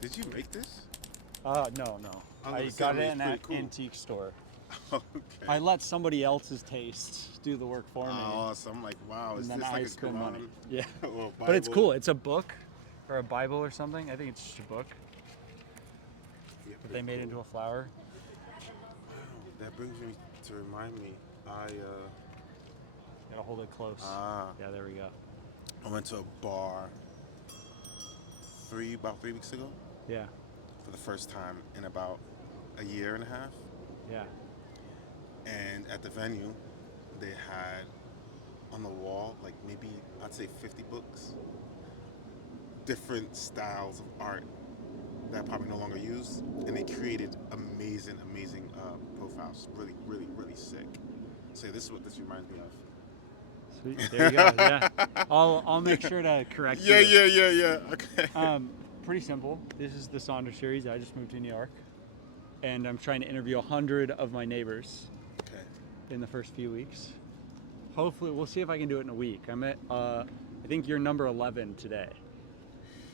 Did you make this? No, no. I'm I gonna say, I got mean, it it's in pretty an cool. antique store. I Okay. let somebody else's taste do the work for me, Oh, so I'm like, wow, and is then this like I a spend money. Quran Yeah, or a but it's Bible? cool. It's a book, or a Bible or something. I think it's just a book Yeah, that they pretty made cool. into a flower. Wow, that brings me to remind me. Gotta hold it close. Ah, Yeah, there we go. I went to a bar about 3 weeks ago Yeah, for the first time in about a year and a half. yeah. And at the venue, they had on the wall like maybe I'd say 50 books, different styles of art that I probably no longer use, and they created amazing profiles. Really, really, really sick. So this is what this reminds me Sweet. There you go. Yeah, of. I'll make sure to correct Yeah, you. yeah, yeah, yeah. Okay. Pretty simple. This is the Sonder Series. I just moved to New York, and I'm trying to interview 100 of my neighbors Okay. in the first few weeks. Hopefully, we'll see if I can do it in a week. I'm at, I think you're number 11 today.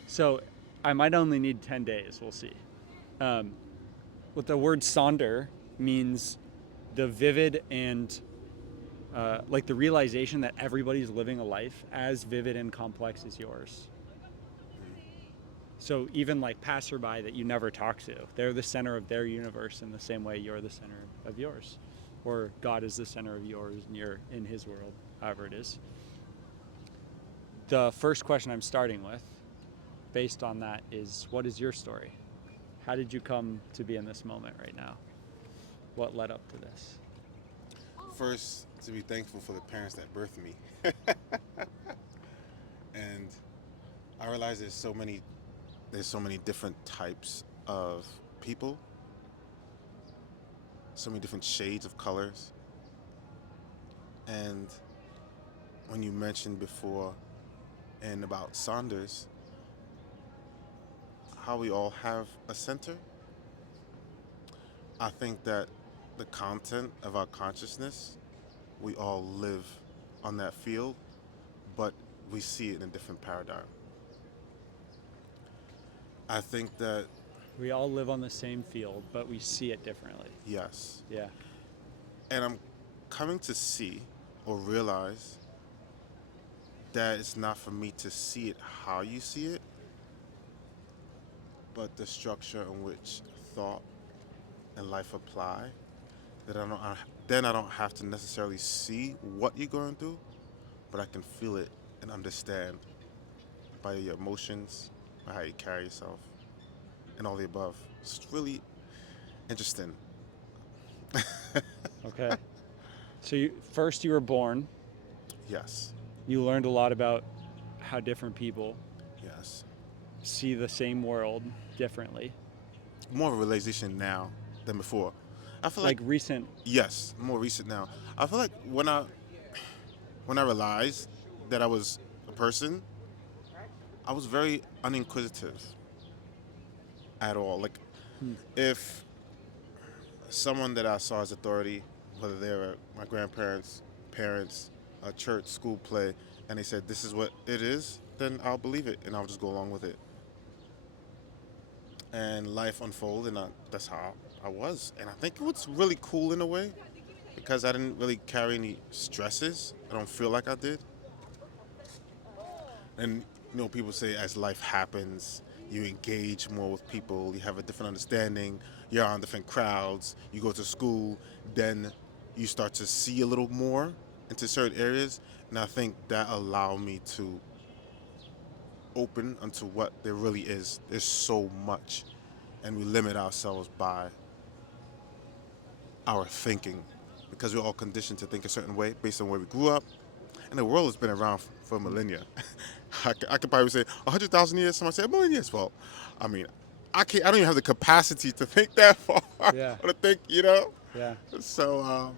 So I might only need 10 days. We'll see. Um, what the word Sonder means, the vivid and like the realization that everybody's living a life as vivid and complex as yours. So even like passerby that you never talk to, they're the center of their universe in the same way you're the center of yours, or God is the center of yours and you're in His world, however it is. The first question I'm starting with, based on that, is what is your story? How did you come to be in this moment right now? What led up to this? First, to be thankful for the parents that birthed me, and I realize there's so many different types of people, so many different shades of colors, and when you mentioned before and about Saunders, how we all have a center, I think that the content of our consciousness, we all live on that field, but we see it in a different paradigm. I think that, We all live on the same field, but we see it differently. yes. Yeah. And I'm coming to see or realize that it's not for me to see it how you see it, but the structure in which thought and life apply. Then I don't have to necessarily see what you're going through, but I can feel it and understand by your emotions, by how you carry yourself, and all the above. It's really interesting. Okay. So first you were born. Yes, You learned a lot about how different people yes. see the same world differently. More of a realization now than before. I feel like Like recent. yes, more recent now. I feel like when I realized that I was a person, I was very uninquisitive at all. Like Hmm. if someone that I saw as authority, whether they were my grandparents, parents, a church, school play, and they said this is what it is, then I'll believe it and I'll just go along with it. And life unfolded, and that's how I was. And I think it was really cool in a way because I didn't really carry any stresses. I don't feel like I did. And people say as life happens, you engage more with people, you have a different understanding, you're on different crowds, you go to school, then you start to see a little more into certain areas. And I think that allowed me to open onto what there really is. There's so much, and we limit ourselves by our thinking because we're all conditioned to think a certain way based on where we grew up. And the world has been around for Hmm. millennia. I could probably say 100,000 years. Someone say a million years. Well, I mean, I can't. I don't even have the capacity to think that far Yeah. or to think. Yeah. So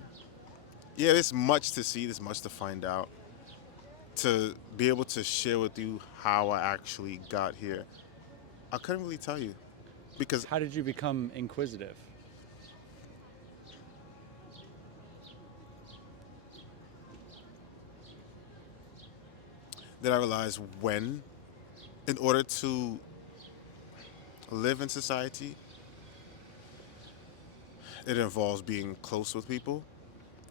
yeah, there's much to see. There's much to find out. To be able to share with you how I actually got here, I couldn't really tell you because How did you become inquisitive? then I realized when, in order to live in society, it involves being close with people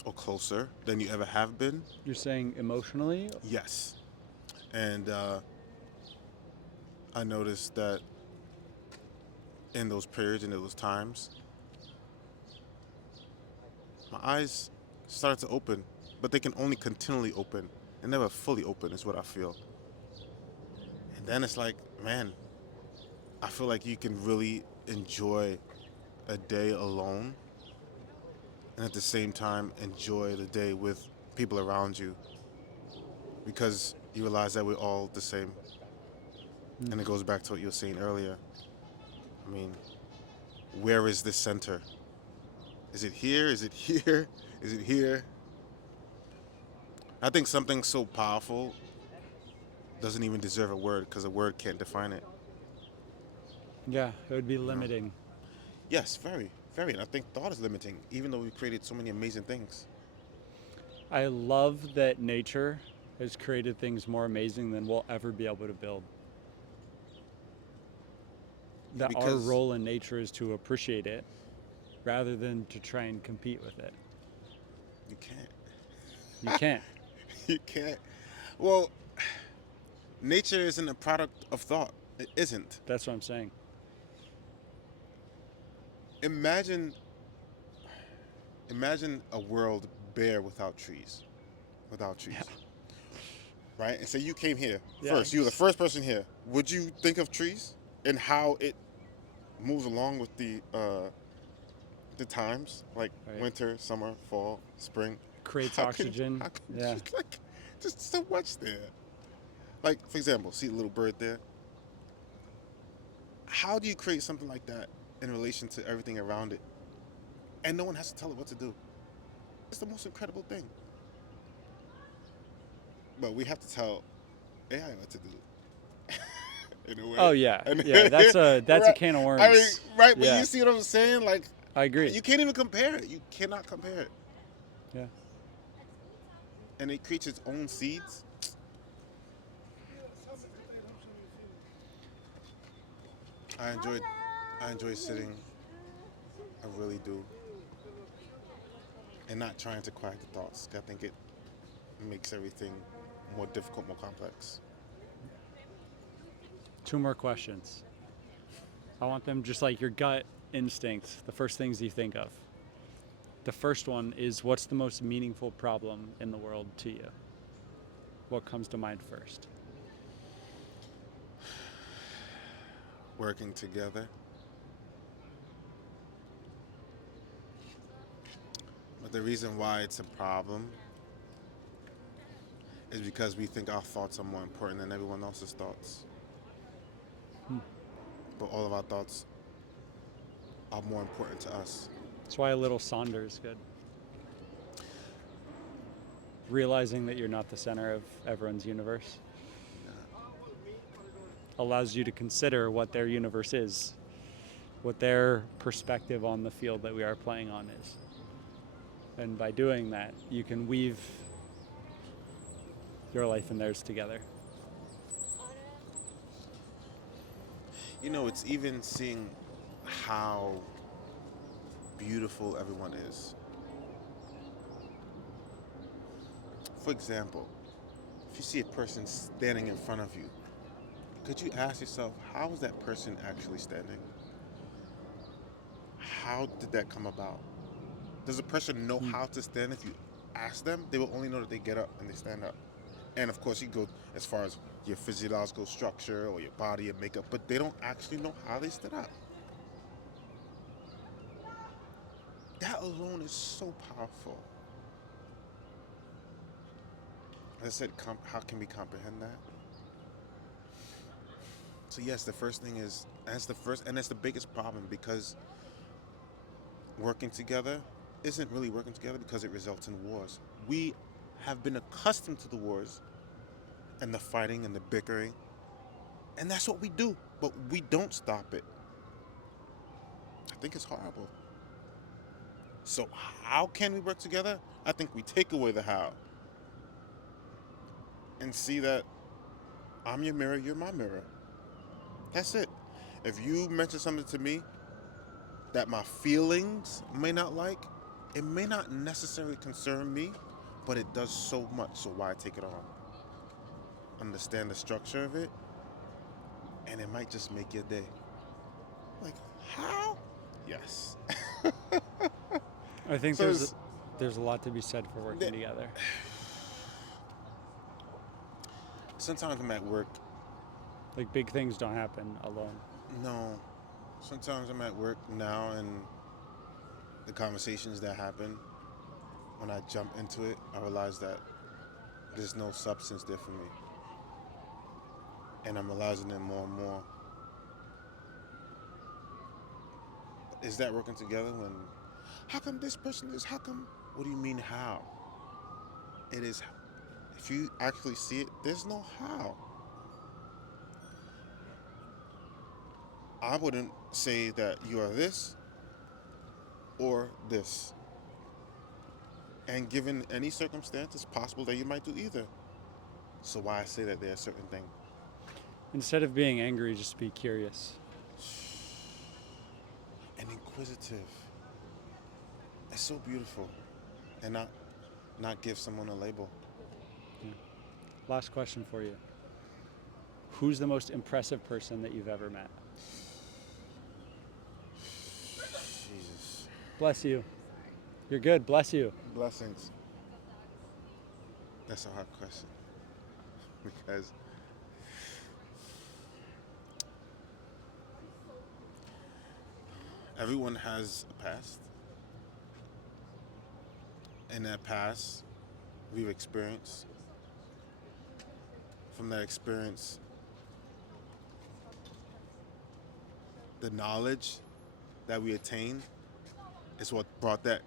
or closer than you ever have been. You're saying emotionally? Yes. And I noticed that in those periods and those times, my eyes started to open, but they can only continually open and never fully open, is what I feel. And then it's like, man, I feel like you can really enjoy a day alone and at the same time enjoy the day with people around you because you realize that we're all the same. And it goes back to what you were saying earlier. I mean, where is this center? Is it here? Is it here? Is it here? I think something so powerful doesn't even deserve a word because a word can't define it. Yeah, it would be You know? limiting. Yes, very, very. And I think thought is limiting, even though we've created so many amazing things. I love that nature has created things more amazing than we'll ever be able to build. That our Because role in nature is to appreciate it rather than to try and compete with it. you can't. You can't. You can't. Well, nature isn't a product of thought. It isn't. That's what I'm saying. Imagine, imagine a world bare without trees, without trees, Yeah. right? And say you came here Yeah. first. You were the first person here. Would you think of trees and how it moves along with the times, like Right. winter, summer, fall, spring? Creates How can oxygen. how can Yeah. like just so much there? Like for example, see the little bird there. How do you create something like that in relation to everything around it, and no one has to tell it what to do? It's the most incredible thing. But we have to tell AI what to do in a Oh way. yeah. And Yeah, that's a right, can of worms. I mean, right? But Yeah. you see what I'm saying? Like, I agree. you can't even compare it. You cannot compare it. Yeah. And it creates its own seeds. I enjoyed, I enjoy sitting. I really do, and not trying to quiet the thoughts. I think it makes everything more difficult, more complex. 2 more questions. I want them just like your gut instinct, the first things you think of. The first one is, what's the most meaningful problem in the world to you? What comes to mind first? Working together. But the reason why it's a problem is because we think our thoughts are more important than everyone else's thoughts. But all of our thoughts are more important to us. That's why a little Sonder is good. Realizing that you're not the center of everyone's universe allows you to consider what their universe is, what their perspective on the field that we are playing on is. And by doing that, you can weave your life and theirs together. You know, it's even seeing how beautiful everyone is. For example, if you see a person standing in front of you, could you ask yourself, how is that person actually standing? How did that come about? Does a person know how to stand? If you ask them, they will only know that they get up and they stand up. And of course, you go as far as your physiological structure or your body and makeup, but they don't actually know how they stood up. That alone is so powerful. As I said, how can we comprehend that? So yes, the first thing is that's the biggest problem because working together isn't really working together because it results in wars. We have been accustomed to the wars and the fighting and the bickering, and that's what we do, but we don't stop it. I think it's horrible. So how can we work together? I think we take away the how and see that I'm your mirror, you're my mirror. That's it. If you mention something to me that my feelings may not like, it may not necessarily concern me, but it does so much. So why take it on? Understand the structure of it, and it might just make your day. Like, how? Yes. I think So it's, there's a lot to be said for working together. sometimes I'm at work. Like big things don't happen alone. No. Sometimes I'm at work now, and the conversations that happen, when I jump into it, I realize that there's no substance there for me. And I'm realizing it more and more. Is that working together when, how come this person is, how come? What do you mean, how? It is, if you actually see it, there's no how. I wouldn't say that you are this or this. And given any circumstance, it's possible that you might do either. So why I say that there's a certain thing. Instead of being angry, just be curious. And inquisitive. It's so beautiful. And not give someone a label. Yeah. Last question for you. Who's the most impressive person that you've ever met? Jesus. Bless you. You're good. Bless you. Blessings. That's a hard question. Because everyone has a past. In that past, we've experienced. From that experience, the knowledge that we attained is what brought that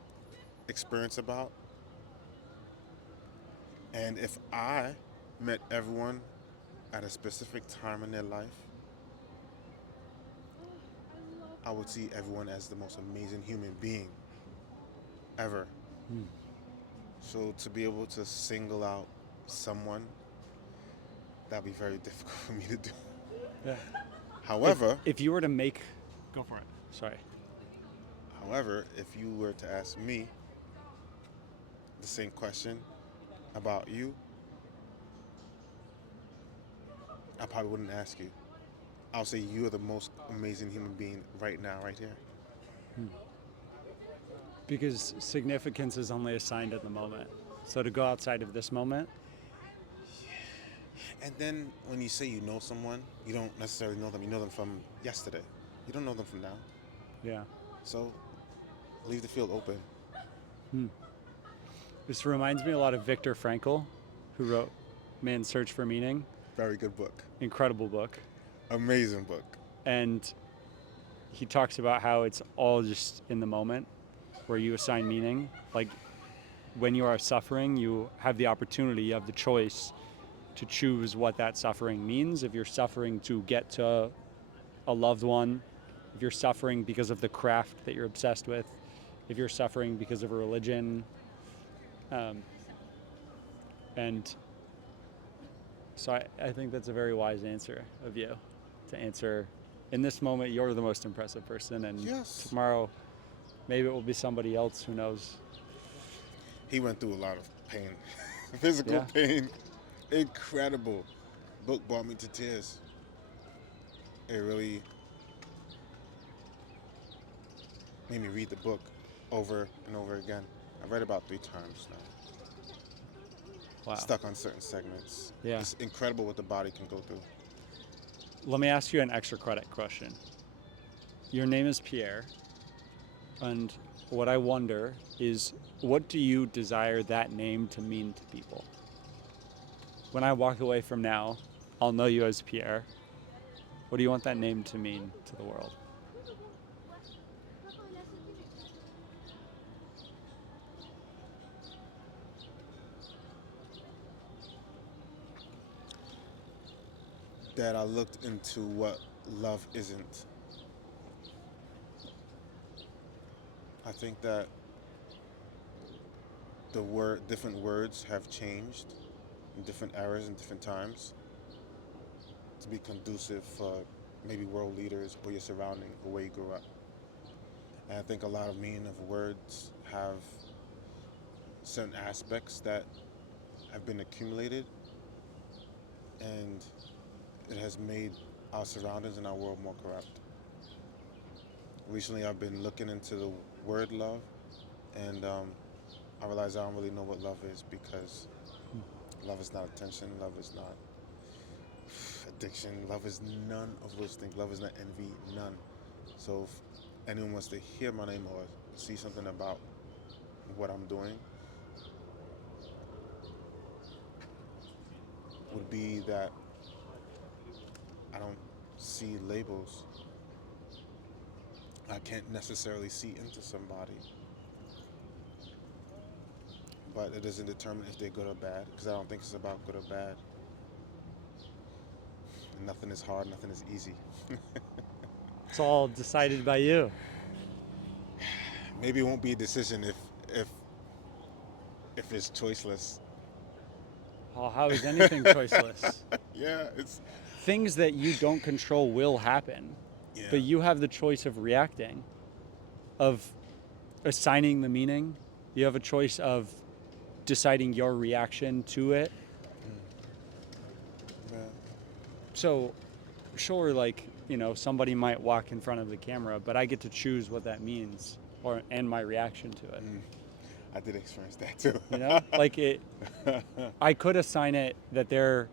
experience about. And if I met everyone at a specific time in their life, I would see everyone as the most amazing human being ever. Hmm. So to be able to single out someone, that'd be very difficult for me to do. Yeah. However, If you were to make, go for it. Sorry. if you were to ask me the same question about you, I probably wouldn't ask you. I'll say you are the most amazing human being right now, right here. Because significance is only assigned at the moment. So to go outside of this moment, And then when you say you know someone, you don't necessarily know them. You know them from yesterday. You don't know them from now. yeah. So leave the field open. This reminds me a lot of Viktor Frankl, who wrote Man's Search for Meaning. Very good book. Incredible book. Amazing book. And he talks about how it's all just in the moment where you assign meaning. Like when you are suffering, you have the opportunity, you have the choice to choose what that suffering means. If you're suffering to get to a loved one, if you're suffering because of the craft that you're obsessed with, if you're suffering because of a religion, and so I think that's a very wise answer of you to answer. In this moment, you're the most impressive person, and Yes. tomorrow, maybe it will be somebody else. Who knows? He went through a lot of pain, physical Yeah. pain. Incredible. Book brought me to tears. It really made me read the book over and over again. I've read it about 3 times now. Wow. Stuck on certain segments. Yeah. It's incredible what the body can go through. Let me ask you an extra credit question. Your name is Pierre, and what I wonder is, what do you desire that name to mean to people? When I walk away from now, I'll know you as Pierre. What do you want that name to mean to the world? That I looked into what love isn't. I think that different words have changed in different eras and different times to be conducive for maybe world leaders or your surrounding or where you grew up. And I think a lot of meaning of words have certain aspects that have been accumulated, and it has made our surroundings and our world more corrupt. Recently, I've been looking into the word love, and I realize I don't really know what love is, because love is not attention, love is not addiction, love is none of those things. Love is not envy, none. So if anyone wants to hear my name or see something about what I'm doing, would be that I don't see labels. I can't necessarily see into somebody, but it doesn't determine if they're good or bad, because I don't think it's about good or bad. Nothing is hard, nothing is easy. It's all decided by you. Maybe it won't be a decision if if it's choiceless. Oh, how is anything choiceless? Yeah, it's Things that you don't control will happen, yeah. but you have the choice of reacting, of assigning the meaning. You have a choice of deciding your reaction to it. Yeah. So, sure, like, somebody might walk in front of the camera, but I get to choose what that means and my reaction to it. I did experience that too. Like I could assign it that they're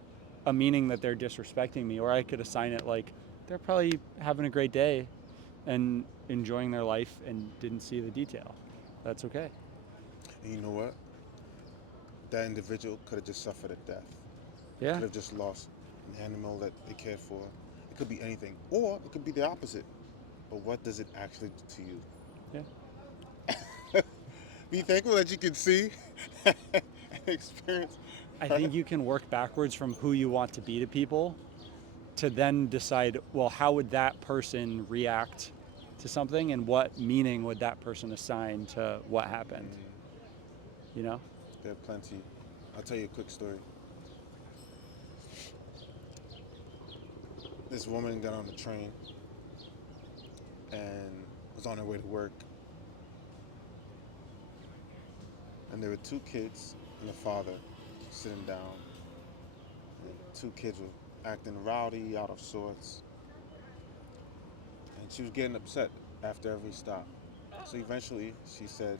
a meaning that they're disrespecting me, or I could assign it like they're probably having a great day and enjoying their life and didn't see the detail. That's okay. And you know what? That individual could have just suffered a death. Yeah. Could have just lost an animal that they cared for. It could be anything, or it could be the opposite. But what does it actually do to you? Yeah. Be thankful that you can see and experience. I think you can work backwards from who you want to be to people to then decide, well, how would that person react to something, and what meaning would that person assign to what happened? There are plenty. I'll tell you a quick story. This woman got on the train and was on her way to work. And there were two kids and a father sitting down. And two kids were acting rowdy, out of sorts. And she was getting upset after every stop. So eventually she said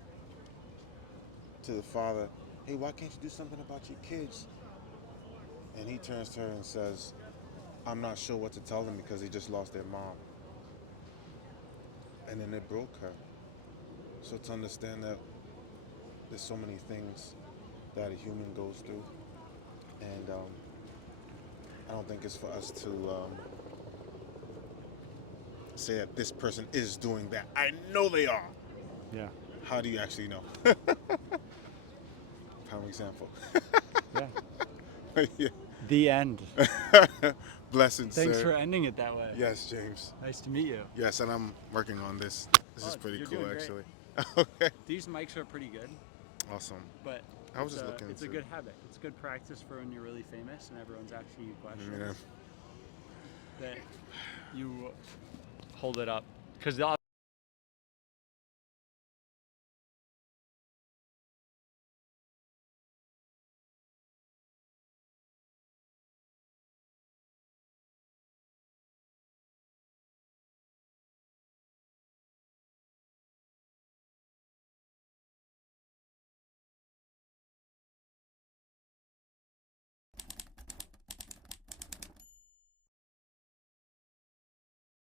to the father, "Hey, why can't you do something about your kids?" And he turns to her and says, "I'm not sure what to tell them because they just lost their mom." And then it broke her. So to understand that there's so many things that a human goes through, and I don't think it's for us to say that this person is doing that. I know they are. Yeah. How do you actually know? Prime example. Yeah. Yeah. The end. Blessings, Thanks sir. for ending it that way. Yes, James. Nice to meet you. Yes, and I'm working on this. This is pretty you're cool, doing great. actually. Okay. These mics are pretty good, Awesome. but I was just looking it's a into- good habit. It's good practice for when you're really famous and everyone's asking you questions. Yeah. That you hold it up, because